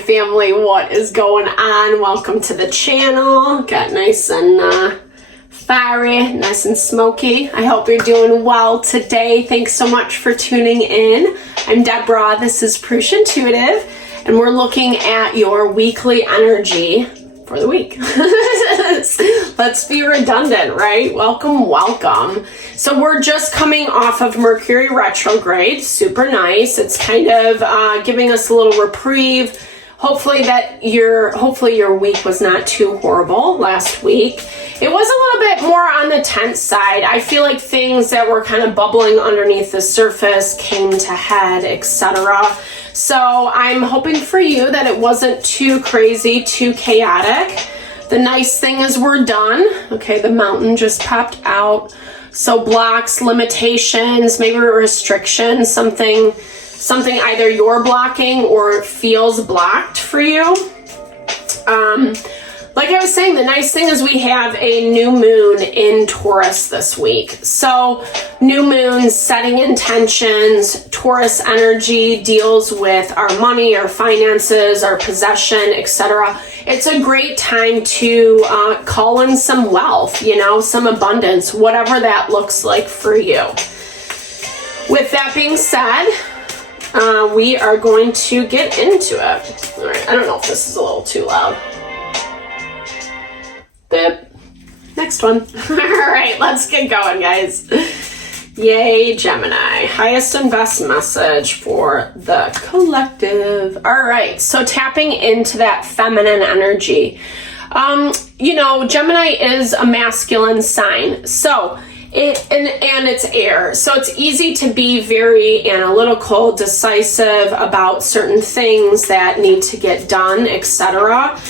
family, what is going on? Welcome to the channel. Got nice and fiery, nice and smoky. I hope you're doing well today. Thanks so much for tuning in. I'm Deborah, this is Purusha Intuitive, and we're looking at your weekly energy for the week. Let's be redundant, right? Welcome, welcome. So we're just coming off of Mercury retrograde. Super nice. It's kind of giving us a little reprieve. Hopefully your week was not too horrible last week. It was a little bit more on the tense side. I feel like things that were kind of bubbling underneath the surface came to head, etc. So I'm hoping for you that it wasn't too crazy, too chaotic. The nice thing is we're done. Okay, the mountain just popped out. So blocks, limitations, maybe restrictions, something either you're blocking or feels blocked for you. Like I was saying, the nice thing is we have a new moon in Taurus this week. So new moon, setting intentions. Taurus energy deals with our money, our finances, our possession, etc. It's a great time to call in some wealth, some abundance, whatever that looks like for you. With that being said, we are going to get into it. All right, I don't know if this is a little too loud. Bip. Next one. All right, let's get going, guys. Yay, Gemini. Highest and best message for the collective. All right, so tapping into that feminine energy. Gemini is a masculine sign. So and it's air, so it's easy to be very analytical, decisive about certain things that need to get done, etc.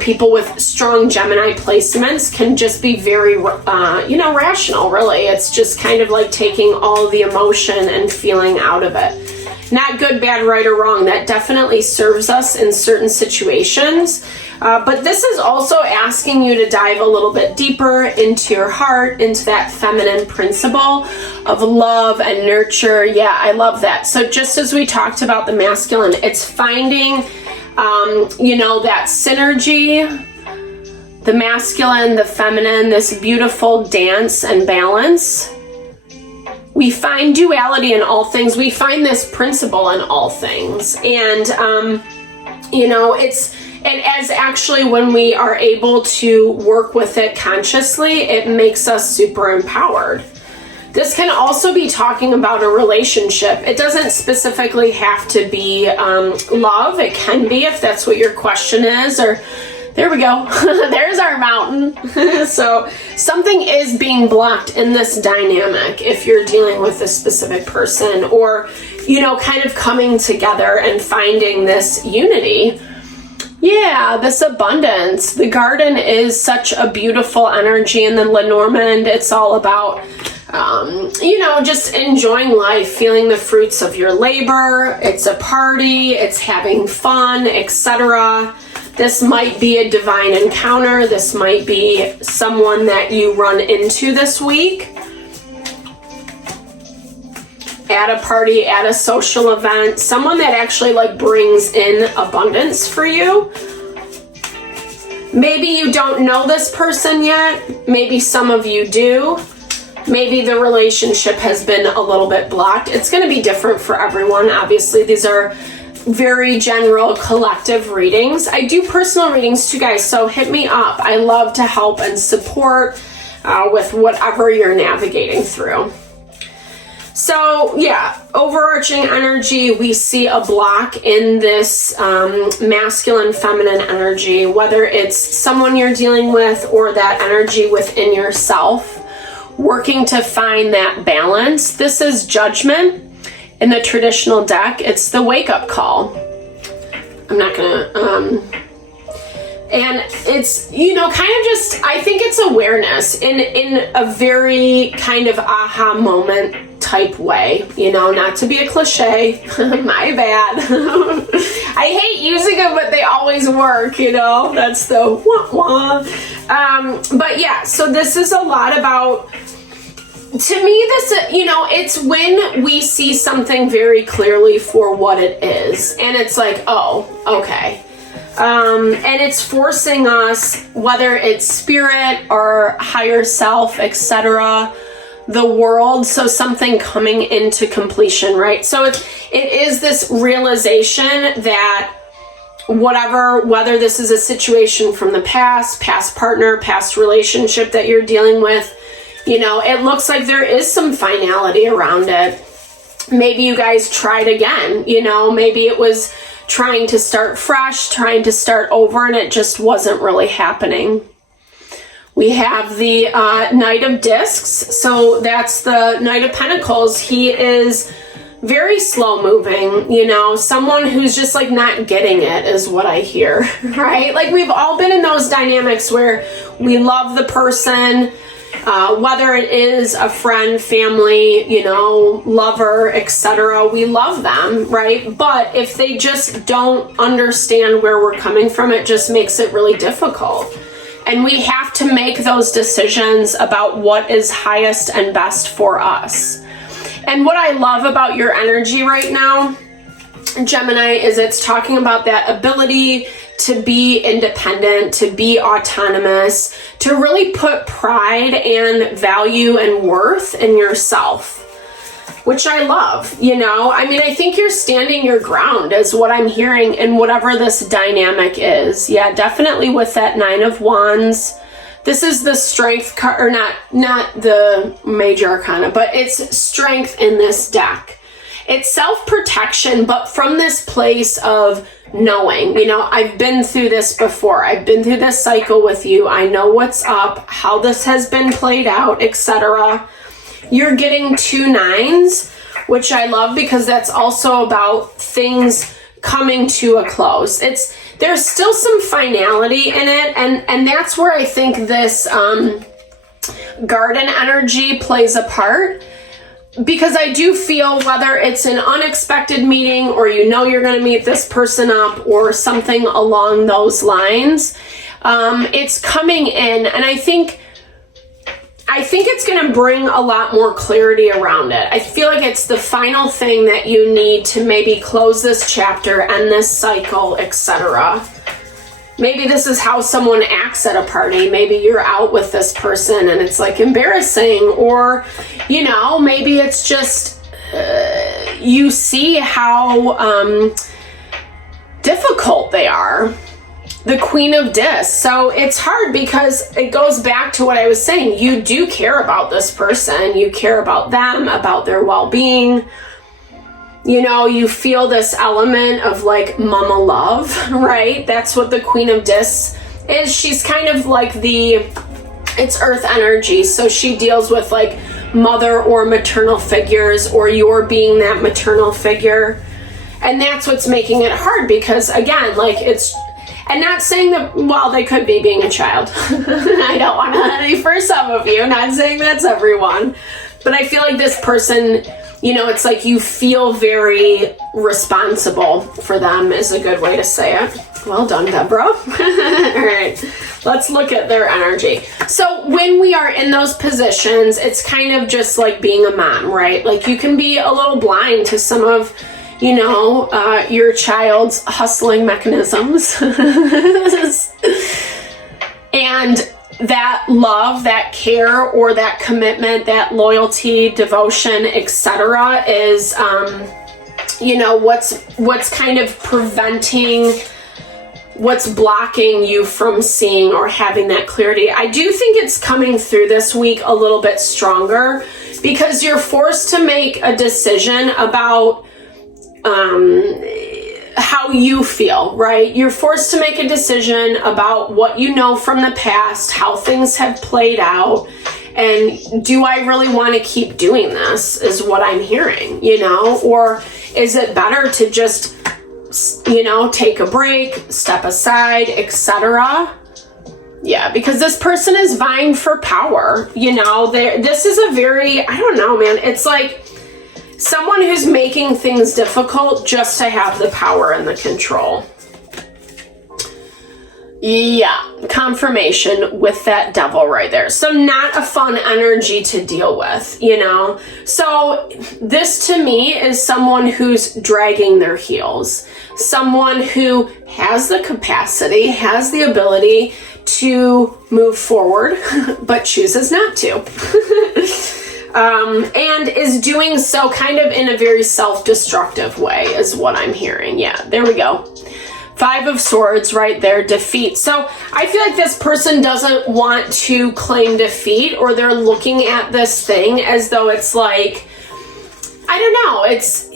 People with strong Gemini placements can just be very, rational, really. It's just kind of like taking all the emotion and feeling out of it. Not good, bad, right, or wrong. That definitely serves us in certain situations. But this is also asking you to dive a little bit deeper into your heart, into that feminine principle of love and nurture. Yeah, I love that. So just as we talked about the masculine, it's finding, that synergy, the masculine, the feminine, this beautiful dance and balance. We find duality in all things. We find this principle in all things. And, and as actually when we are able to work with it consciously, it makes us super empowered. This can also be talking about a relationship. It doesn't specifically have to be love. It can be, if that's what your question is, or there we go. There's our mountain. So something is being blocked in this dynamic if you're dealing with a specific person, or, kind of coming together and finding this unity. Yeah, this abundance. The garden is such a beautiful energy in the Lenormand. It's all about, just enjoying life, feeling the fruits of your labor. It's a party, it's having fun, etc. This might be a divine encounter. This might be someone that you run into this week at a party, at a social event, someone that actually brings in abundance for you. Maybe you don't know this person yet. Maybe some of you do. Maybe the relationship has been a little bit blocked. It's going to be different for everyone. Obviously, these are very general collective readings. I do personal readings too, guys, so hit me up. I love to help and support with whatever you're navigating through. So yeah, overarching energy, we see a block in this masculine, feminine energy, whether it's someone you're dealing with or that energy within yourself, working to find that balance. This is Judgment in the traditional deck. It's the wake-up call. I'm not gonna, and it's, kind of just, I think it's awareness in a very kind of aha moment type way, not to be a cliche. My bad. I hate using them, but they always work, that's the wah-wah. But yeah, so this is a lot about, to me, this, it's when we see something very clearly for what it is. And it's like, oh, okay. And it's forcing us, whether it's spirit or higher self, etc., the world, so something coming into completion, right? So it is this realization that whether this is a situation from the past partner, past relationship that you're dealing with, it looks like there is some finality around it. Maybe you guys tried again, maybe it was trying to start fresh, trying to start over, and it just wasn't really happening. We have the Knight of Discs. So that's the Knight of Pentacles. He is very slow moving, someone who's just like not getting it is what I hear, right? Like we've all been in those dynamics where we love the person, whether it is a friend, family, lover, etc. We love them, right? But if they just don't understand where we're coming from, it just makes it really difficult. And we have to make those decisions about what is highest and best for us. And what I love about your energy right now, Gemini, is it's talking about that ability to be independent, to be autonomous, to really put pride and value and worth in yourself, which I love, I think you're standing your ground is what I'm hearing in whatever this dynamic is. Yeah, definitely with that Nine of Wands. This is the strength card, or not the major arcana, but it's strength in this deck. It's self-protection, but from this place of knowing, I've been through this before. I've been through this cycle with you. I know what's up, how this has been played out, etc. You're getting 2 9s, which I love because that's also about things coming to a close. There's still some finality in it, and that's where I think this garden energy plays a part, because I do feel whether it's an unexpected meeting or you're going to meet this person up or something along those lines, it's coming in, and I think it's going to bring a lot more clarity around it. I feel like it's the final thing that you need to maybe close this chapter, end this cycle, etc. Maybe this is how someone acts at a party. Maybe you're out with this person and it's like embarrassing, or, maybe it's just you see how difficult they are. The Queen of Discs. So it's hard because it goes back to what I was saying. You do care about this person. You care about them, about their well-being. You feel this element of like mama love, right? That's what the Queen of Discs is. She's kind of like it's earth energy. So she deals with like mother or maternal figures, or you're being that maternal figure. And that's what's making it hard, because again, and not saying that, they could be being a child. I don't want to, for some of you, not saying that's everyone. But I feel like this person, it's like you feel very responsible for them is a good way to say it. Well done, Deborah. All right, let's look at their energy. So when we are in those positions, it's kind of just like being a mom, right? Like you can be a little blind to some of your child's hustling mechanisms. And that love, that care, or that commitment, that loyalty, devotion, etc. is, what's kind of preventing, what's blocking you from seeing or having that clarity. I do think it's coming through this week a little bit stronger, because you're forced to make a decision about how you feel, right? You're forced to make a decision about what you know from the past, how things have played out, and do I really want to keep doing this, is what I'm hearing, or is it better to just, take a break, step aside, etc. Yeah, because this person is vying for power, this is a very, I don't know, man, it's like someone who's making things difficult just to have the power and the control. Yeah, confirmation with that devil right there. So not a fun energy to deal with, you know? So this to me is someone who's dragging their heels. Someone who has the capacity, has the ability to move forward, but chooses not to. And is doing so kind of in a very self-destructive way is what I'm hearing. Yeah, there we go. 5 of Swords right there, defeat. So I feel like this person doesn't want to claim defeat, or they're looking at this thing as though it's like, I don't know, it's,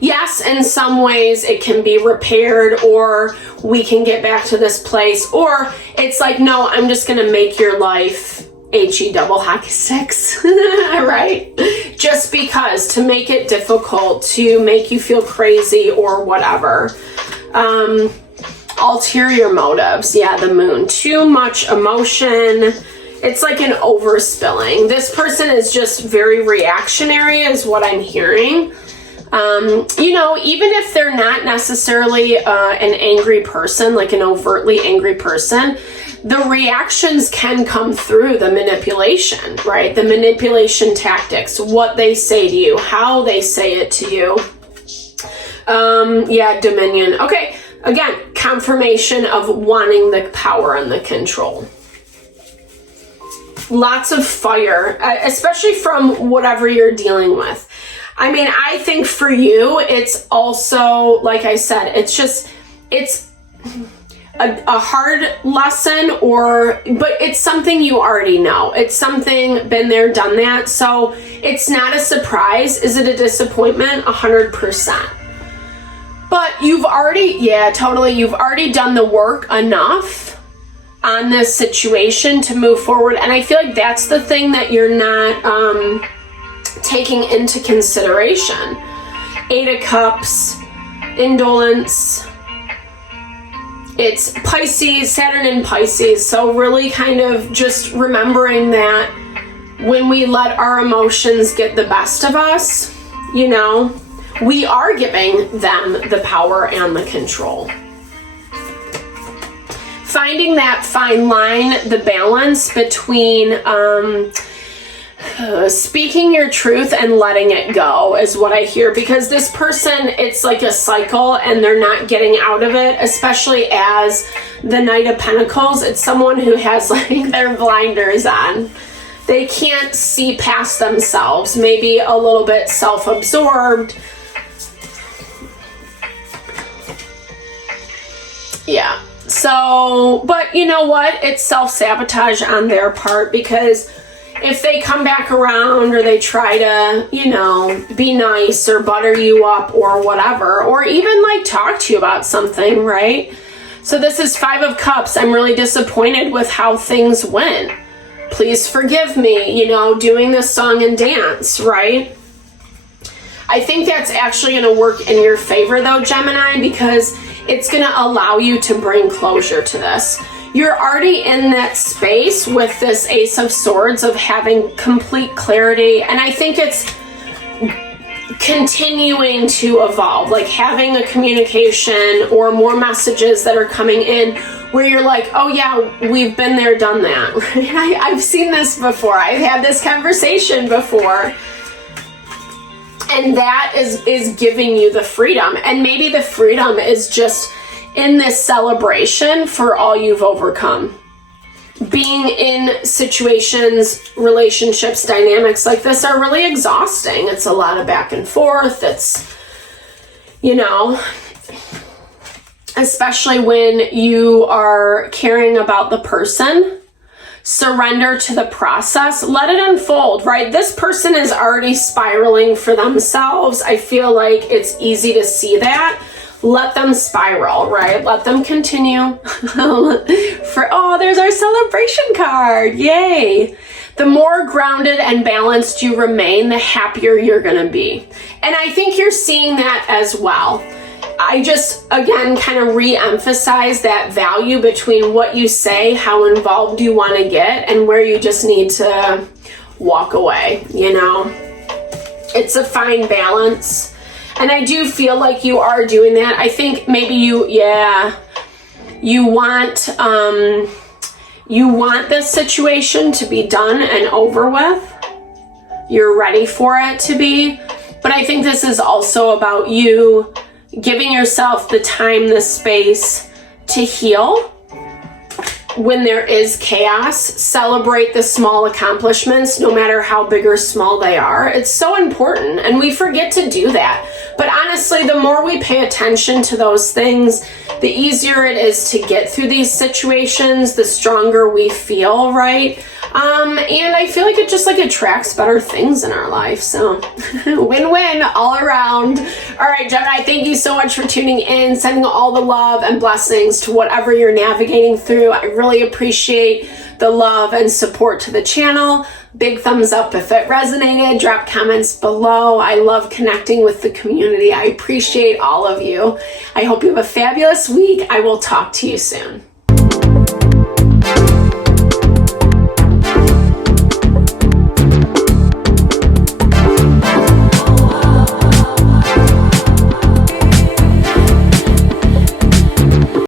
yes, in some ways it can be repaired, or we can get back to this place, or it's like, no, I'm just going to make your life HE double hockey sticks, right? Just because, to make it difficult, to make you feel crazy or whatever. Ulterior motives, yeah, the moon. Too much emotion. It's like an overspilling. This person is just very reactionary is what I'm hearing. You know, even if they're not necessarily an angry person, like an overtly angry person, the reactions can come through the manipulation, right? The manipulation tactics, what they say to you, how they say it to you. Yeah, dominion. Okay, again, confirmation of wanting the power and the control. Lots of fire, especially from whatever you're dealing with. I mean, I think for you, it's also, like I said, it's a hard lesson, but it's something you already know. It's something, been there, done that. So it's not a surprise. Is it a disappointment? 100%. But you've already, yeah, totally. You've already done the work enough on this situation to move forward. And I feel like that's the thing that you're not taking into consideration. 8 of Cups, indolence. It's Pisces, Saturn in Pisces. So really kind of just remembering that when we let our emotions get the best of us, you know, we are giving them the power and the control. Finding that fine line, the balance between speaking your truth and letting it go is what I hear, because this person, it's like a cycle and they're not getting out of it, especially as the Knight of Pentacles. It's someone who has like their blinders on. They can't see past themselves, maybe a little bit self-absorbed. Yeah. So, but you know what? It's self-sabotage on their part, because if they come back around or they try to, you know, be nice or butter you up or whatever, or even like talk to you about something, right? So this is 5 of Cups. I'm really disappointed with how things went. Please forgive me, you know, doing this song and dance, right? I think that's actually going to work in your favor though, Gemini, because it's going to allow you to bring closure to this. You're already in that space with this Ace of Swords of having complete clarity. And I think it's continuing to evolve, like having a communication or more messages that are coming in where you're like, oh yeah, we've been there, done that. I've seen this before. I've had this conversation before. And that is giving you the freedom. And maybe the freedom is just in this celebration for all you've overcome. Being in situations, relationships, dynamics like this are really exhausting. It's a lot of back and forth. It's, you know, especially when you are caring about the person. Surrender to the process. Let it unfold, right? This person is already spiraling for themselves. I feel like it's easy to see that. Let them spiral, right? Let them continue. There's our celebration card. Yay. The more grounded and balanced you remain, the happier you're going to be. And I think you're seeing that as well. I just, again, kind of re-emphasize that value between what you say, how involved you want to get, and where you just need to walk away, you know? It's a fine balance. And I do feel like you are doing that. I think maybe you want this situation to be done and over with. You're ready for it to be. But I think this is also about you giving yourself the time, the space to heal. When there is chaos, celebrate the small accomplishments, no matter how big or small they are. It's so important, and we forget to do that. But honestly, the more we pay attention to those things, the easier it is to get through these situations, the stronger we feel, right? And I feel like it just attracts better things in our life. So win-win all around. All right, Gemini, thank you so much for tuning in, sending all the love and blessings to whatever you're navigating through. I really appreciate the love and support to the channel. Big thumbs up if it resonated. Drop comments below. I love connecting with the community. I appreciate all of you. I hope you have a fabulous week. I will talk to you soon.